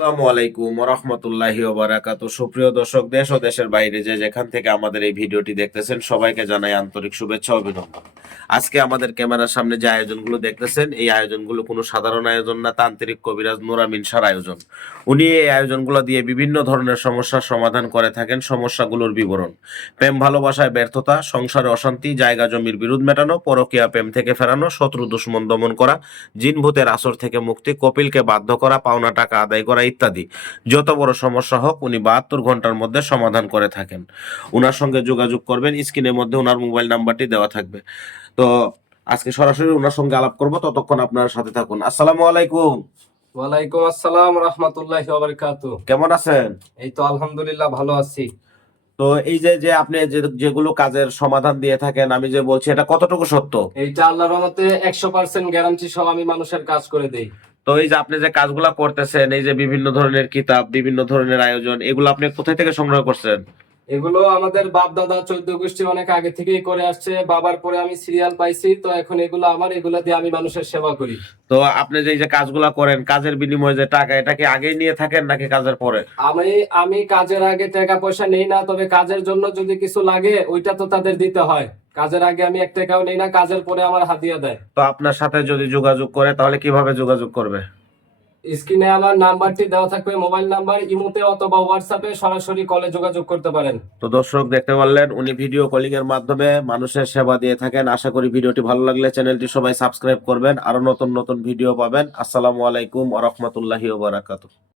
আসসালামু আলাইকুম ওয়া রাহমাতুল্লাহি ওয়া বারাকাতুহু। সুপ্রিয় দর্শক, দেশ ও দেশের বাইরে যে যেখান থেকে আমাদের এই ভিডিওটি দেখতেছেন সবাইকে জানাই আন্তরিক শুভেচ্ছা ও অভিনন্দন। আজকে আমাদের ক্যামেরার সামনে যে আয়োজনগুলো দেখতেছেন এই আয়োজনগুলো কোনো সাধারণ আয়োজন না, তান্ত্রিক কবিরাজ নূর আমিন শাহর আয়োজন। উনি এই আয়োজনগুলো দিয়ে বিভিন্ন ধরনের সমস্যার সমাধান করে থাকেন। সমস্যাগুলোর বিবরণ: প্রেম ভালোবাসায় ব্যর্থতা, সংসারে অশান্তি, জায়গা জমির বিরোধ মেটানো, পরকীয়া প্রেম থেকে ফেরানো, শত্রু দুশমন দমন করা, জিন ভূতের আসর থেকে মুক্তি, কপিলকে বাধ্য করা, পাওনা টাকা আদায় করা ইত্যাদি। যত বড় সমস্যা হোক উনি 72 ঘন্টার মধ্যে সমাধান করে থাকেন। উনার সঙ্গে যোগাযোগ করবেন, স্ক্রিনের মধ্যে উনার মোবাইল নাম্বারটি দেওয়া থাকবে। তো আজকে সরাসরি উনার সঙ্গে আলাপ করব, ততক্ষণ আপনার সাথে থাকুন। আসসালামু আলাইকুম। ওয়ালাইকুম আসসালাম রাহমাতুল্লাহি ওয়া বারাকাতুহু। কেমন আছেন? এই তো আলহামদুলিল্লাহ ভালো আছি। তো এই যে যে আপনি যেগুলো কাজের সমাধান দিয়ে থাকেন, আমি যে বলছি এটা কতটুকু সত্য? এইটা আল্লাহর রহমতে 100% গ্যারান্টি সহ আমি মানুষের কাজ করে দেই। তো এই যে আপনি যে কাজগুলা করতেছেন, এই যে বিভিন্ন ধরনের কিতাব, বিভিন্ন ধরনের আয়োজন, এগুলো আপনি কোথায় থেকে সংগ্রহ করছেন? এগুলো আমাদের বাপ দাদা 14 গোষ্ঠী অনেক আগে থেকেই করে আসছে। বাবার পরে আমি সিরিয়াল পাইছি, তো এখন এগুলো আমার, এগুলো দিয়ে আমি মানুষের সেবা করি। তো আপনি যে এই যে কাজগুলা করেন, কাজের বিনিময়ে যে টাকা, এটা কি আগেই নিয়ে থাকেন নাকি কাজের পরে? আমি আমি কাজের আগে টাকা পয়সা নেই না, তবে কাজের জন্য যদি কিছু লাগে ওইটা তো তাদের দিতে হয়। কাজের আগে আমি 1 টাকাও নেই না, কাজের পরে আমার হাদিয়া দেয়। তো আপনার সাথে যদি যোগাযোগ করে তাহলে কিভাবে যোগাযোগ করবে? স্ক্রিনে আমার নাম্বারটি দেওয়া থাকবে, মোবাইল নাম্বার, ইমোতে অথবা হোয়াটসঅ্যাপে সরাসরি কলে যোগাযোগ করতে পারেন। তো দর্শক দেখতে পারলেন, উনি ভিডিও কলিং এর মাধ্যমে মানুষের সেবা দিয়ে থাকেন। আশা করি ভিডিওটি ভালো লাগলে চ্যানেলটি সবাই সাবস্ক্রাইব করবেন, আরো নতুন নতুন ভিডিও পাবেন। আসসালামু আলাইকুম ওয়া রাহমাতুল্লাহি ওয়া বারাকাতুহু।